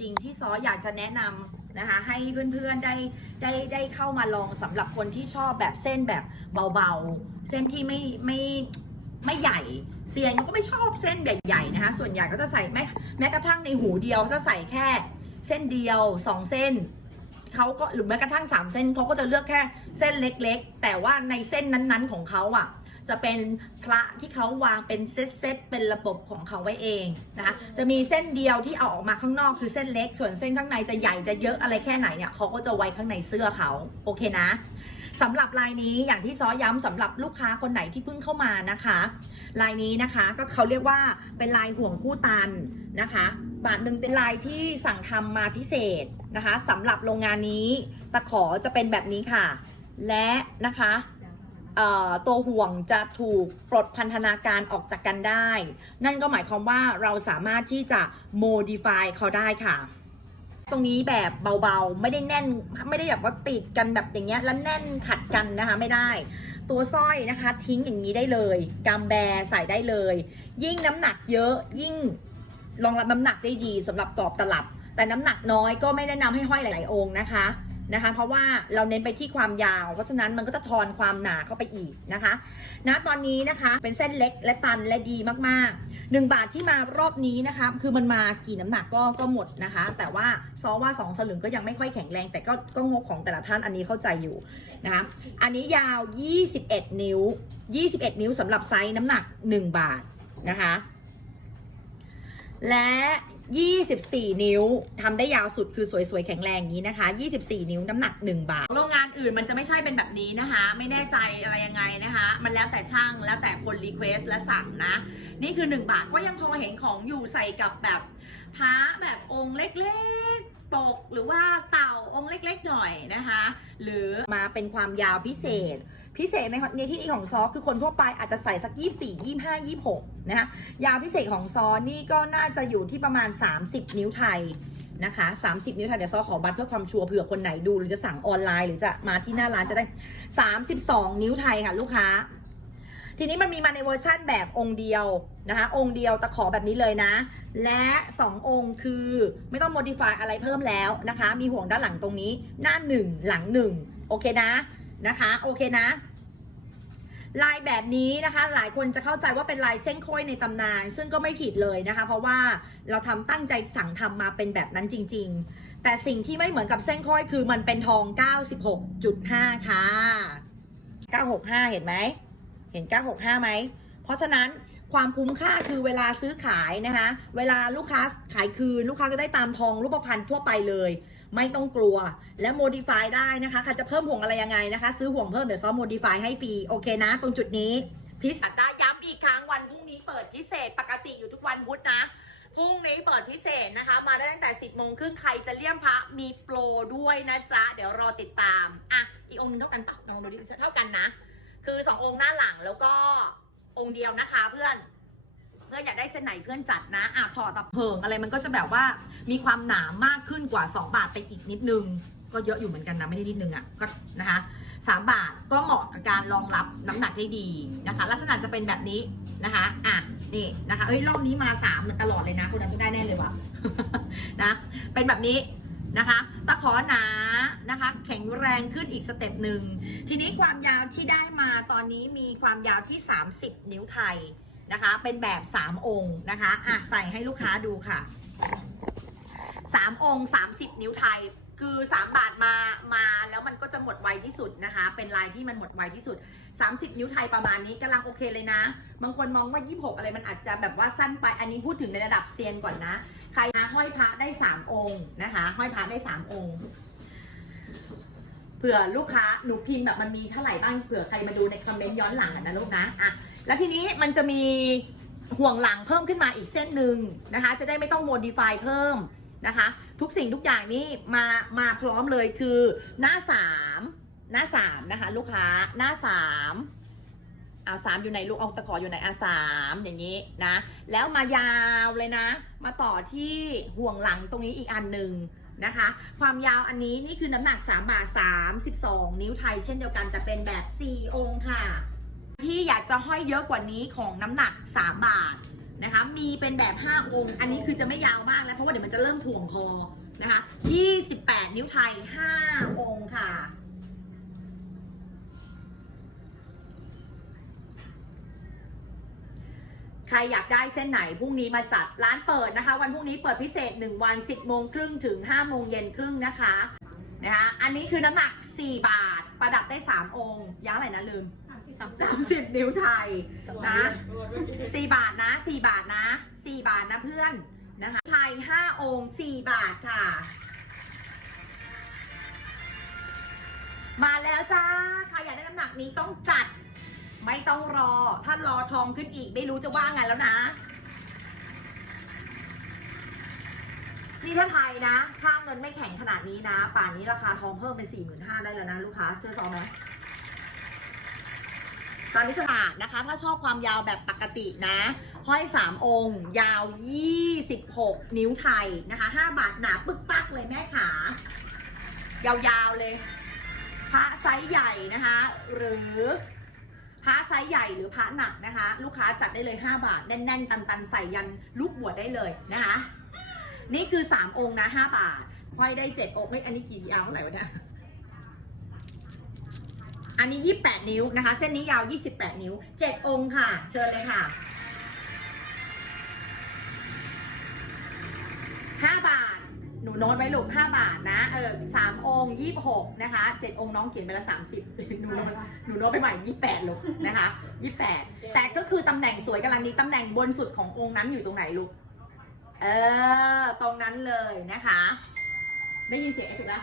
จริงๆที่ซออยากจะแนะนำนะคะ ให้เพื่อนๆได้ได้ได้เข้ามาลองสำหรับคนที่ชอบแบบเส้นแบบเบาๆ เส้นที่ไม่ไม่ไม่ใหญ่เซียนเขาก็ไม่ชอบเส้นใหญ่ๆนะคะ ส่วนใหญ่ก็จะใส่แม้แม้กระทั่งในหูเดียวจะใส่แค่เส้นเดียวสองเส้นเขาก็หรือแม้กระทั่งสามเส้นเขาก็จะเลือกแค่เส้นเล็ก ๆ แต่ว่าในเส้นนั้นๆของเขาอะ จะเป็นพระที่เขาวางเป็นเซตๆเป็นระบบของเขาไว้เองนะคะจะมีเส้นเดียวที่เอาออกมาข้างนอกคือเส้นเล็ก ส่วนเส้นข้างในจะใหญ่จะเยอะอะไรแค่ไหนเนี่ยเขาก็จะไว้ข้างในเสื้อเขาโอเคนะสำหรับลายนี้อย่างที่ซ้อย้ำสำหรับลูกค้าคนไหนที่เพิ่งเข้ามานะคะ ลายนี้นะคะก็เขาเรียกว่าเป็นลายห่วงคู่ตันนะคะ บาทหนึ่งเป็นลายที่สั่งทำมาพิเศษนะคะสำหรับโรงงานนี้ตะขอจะเป็นแบบนี้ค่ะ และนะคะ ตัวห่วงจะถูกปลดพันธนาการออกจากกันได้ นั่นก็หมายความว่าเราสามารถที่จะ modify เขาได้ค่ะ ตรงนี้แบบเบาๆ ไม่ได้แน่น ไม่ได้แบบว่าติดกันแบบอย่างเงี้ย แล้วแน่นขัดกันนะคะไม่ได้ ตัวสร้อยนะคะทิ้งอย่างนี้ได้เลยกำแบใส่ได้เลย ยิ่งน้ำหนักเยอะยิ่งรองรับน้ำหนักได้ดีสำหรับกรอบตลับ แต่น้ำหนักน้อยก็ไม่แนะนำให้ห้อยหลาย ๆ องค์นะคะ นะคะ เพราะว่าเราเน้นไปที่ความยาว เพราะฉะนั้นมันก็จะทอนความหนาเข้าไปอีกนะคะนะตอนนี้นะคะเป็นเส้นเล็กและตันและดีมากๆหนึ่งบาทที่มารอบนี้นะคะคือมันมากี่น้ำหนักก็ก็หมดนะคะ แต่ว่าซอว่าสองสลึงก็ยังไม่ค่อยแข็งแรง แต่ก็ก็งบของแต่ละท่านอันนี้เข้าใจอยู่นะคะอันนี้ยาว 21 นิ้ว 21 นิ้วสำหรับไซส์น้ำหนัก 1 บาทนะคะ และ 24 นิ้วทำได้ยาวสุดคือสวยๆ แข็งแรงอย่างนี้นะคะ 24 นิ้วน้ำหนัก 1 บาท โรงงานอื่นมันจะไม่ใช่เป็นแบบนี้นะคะ ไม่แน่ใจอะไรยังไงนะคะ มันแล้วแต่ช่างแล้วแต่คนรีเควสและสั่งนะ นี่คือ 1 บาทก็ยังพอเห็นของอยู่ใส่กับแบบพระแบบองค์เล็กๆปกหรือว่าเต่าองค์เล็กๆ หน่อยนะคะ หรือมาเป็นความยาวพิเศษ พิเศษในในที่นี้ของซอคือคนทั่วไปอาจจะใส่สัก 24 25 26 นะคะยาวพิเศษของซอนี่ก็น่าจะอยู่ที่ประมาณ 30 นิ้วไทยนะคะ30 นิ้วไทยเดี๋ยวซอขอบัตรเพื่อความชัวร์เผื่อคนไหนดูหรือจะสั่งออนไลน์หรือจะมาที่หน้าร้านจะได้ 32 นิ้วไทยค่ะลูกค้า ทีนี้มันมีมาในเวอร์ชั่นแบบองค์เดียวนะคะ องค์เดียวตะขอแบบนี้เลยนะ และ 2 องค์คือไม่ต้อง modify อะไรเพิ่มแล้วนะคะ มีห่วงด้านหลังตรงนี้หน้า 1 หลัง 1 โอเคนะ นะคะ โอเคนะลายแบบนี้นะคะ หลายคนจะเข้าใจว่าเป็นลายเส้นค้อยในตำนาน ซึ่งก็ไม่ผิดเลยนะคะ เพราะว่าเราทำตั้งใจสั่งทำมาเป็นแบบนั้นจริง ๆ แต่สิ่งที่ไม่เหมือนกับเส้นค้อยคือมันเป็นทอง 96.5 ค่ะ 965 เห็นไหม เห็น 965 ไหม เพราะฉะนั้นความคุ้มค่าคือเวลาซื้อขายนะคะ เวลาลูกค้าขายคืน ลูกค้าก็ได้ตามทองรูปพรรณทั่วไปเลย ไม่ต้องกลัวและ modify ได้นะคะใครจะเพิ่มห่วงอะไรยังไงนะคะ ซื้อห่วงเพิ่มเดี๋ยวซ้อม modify ให้ฟรีโอเคนะ ตรงจุดนี้พิเศษได้ย้ำอีกครั้งวันพรุ่งนี้เปิดพิเศษปกติอยู่ทุกวันพุธนะพรุ่งนี้เปิดพิเศษนะคะ มาได้ตั้งแต่ 10โมงครึ่งใครจะเลี่ยมพระมีโปรด้วยนะจ๊ะ เดี๋ยวรอติดตามอะอีกองค์หนึงเท่ากันปะลองดูดิเท่ากันนะ คือสององค์หน้าหลังแล้วก็องค์เดียวนะคะเพื่อน พื่อนอยากได้เส้นไหนเพื่อนจัดนะอะถอดตับเพิงอะไรมันก็จะแบบว่ามีความหนามากขึ้นกว่า 2 บาทไปอีกนิดนึง ก็เยอะอยู่เหมือนกันนะไม่ได้นิดนึงอะก็นะคะสามบาทก็เหมาะกับการรองรับน้ำหนักได้ดีนะคะ ลักษณะจะเป็นแบบนี้นะคะอะนี่นะคะเอ้ยรอบนี้มาสามตลอดเลยนะคุณนั้นต้องได้แน่เลยว่ะนะเป็นแบบนี้นะคะตะขอหนานะคะ แข็งแรงขึ้นอีกสเต็ปหนึ่งทีนี้ความยาวที่ได้มาตอนนี้มีความยาวที่ 30 นิ้วไทย นะคะ เป็นแบบ 3 องค์นะคะอะใส่ให้ลูกค้าดูค่ะ 3 องค์ 30 นิ้วไทยคือ 3 บาทมามาแล้วมันก็จะหมดไวที่สุดนะคะ เป็นลายที่มันหมดไวที่สุด 30 นิ้วไทยประมาณนี้กำลังโอเคเลยนะ บางคนมองว่า 26 อะไรมันอาจจะแบบว่าสั้นไปอันนี้พูดถึงในระดับเซียนก่อนนะ ใครนะห้อยพระได้ 3 องค์นะคะห้อยพระได้ 3 องค์เผื่อลูกค้าหนูพิมพ์แบบมันมีเท่าไหร่บ้างเผื่อใครมาดูในคอมเมนต์ย้อนหลังนะลูกนะอะ แล้วทีนี้มันจะมีห่วงหลังเพิ่มขึ้นมาอีกเส้นหนึ่งนะคะ จะได้ไม่ต้องโมดิฟายเพิ่มนะคะ ทุกสิ่งทุกอย่างนี่มามาพร้อมเลยคือหน้าสามหน้าสามนะคะลูกค้าหน้าสามเอาสามอยู่ไหนลูกเอาตะขออยู่ไหนอะสามอย่างนี้นะ แล้วมายาวเลยนะ มาต่อที่ห่วงหลังตรงนี้อีกอันหนึ่งนะคะ ความยาวอันนี้นี่คือน้ำหนัก 3 บาท 32 นิ้วไทยเช่นเดียวกันแต่เป็นแบบ 4 องค์ค่ะ ที่อยากจะห้อยเยอะกว่านี้ของน้ำหนัก 3 บาทนะคะ มีเป็นแบบ 5 องค์ อันนี้คือจะไม่ยาวมากแล้วเพราะว่าเดี๋ยวมันจะเริ่มถ่วงคอนะคะ28 นิ้วไทย 5 องค์ค่ะ ใครอยากได้เส้นไหนพรุ่งนี้มาจัดร้านเปิดนะคะ วันพรุ่งนี้เปิดพิเศษ 1 วัน 10โมงครึ่งถึง5โมงเย็นครึ่งนะคะนะคะ อันนี้คือน้ำหนัก 4 บาท ประดับได้ 3 องค์ย้าอะไรนะลืม30 นิ้วไทยนะ4บาทนะ 4 บาทนะ 4 บาทนะเพื่อนนะคะไทย 5 องค์ 4 บาทค่ะ มาแล้วจ้าใครอยากได้น้ำหนักนี้ต้องจัด ไม่ต้องรอ ถ้ารอทองขึ้นอีกไม่รู้จะว่าไงแล้วนะ นี่ถ้าไทยนะ ค่าเงินไม่แข็งขนาดนี้นะ ป่านนี้ราคาทองเพิ่มเป็น4 5 0 0 0ได้แล้วนะลูกค้าเสื้อซองไหมตอนนี้สถานนะคะ ถ้าชอบความยาวแบบปกตินะ ห้อย 3 องค์ ยาว 26 นิ้วไทยนะคะ 5 บาทหนาปึกปักเลยแม่ขา ยาวๆเลยพระไซส์ใหญ่นะคะ หรือพระไซส์ใหญ่หรือพระหนักนะคะ ลูกค้าจัดได้เลย 5 บาท แน่นๆ ตันๆ ใส่ยันลูกบวชได้เลยนะคะ นี่คือ3องค์นะ5บาทห้อยได้7องค์เฮ้ยอันนี้กี่ยาวเท่าไหร่วะเนี่ยอันนี้28นิ้วนะคะ เส้นนี้ยาว28นิ้ว7องค์ค่ะ เชิญเลยค่ะ5บาท หนูโน้ตไว้ลูก5บาทนะ เออ3องค์26นะคะ7องค์น้องเขียนไปละ30หนูโน้ตหนูโน้ตไปใหม่28ลูกนะคะ28แต่ก็คือตำแหน่งสวยกำลังดีตำแหน่งบนสุดขององค์นั้นอยู่ตรงไหนลูก เออ ตรงนั้นเลยนะคะ ได้ยินเสียงไอ้สุดละ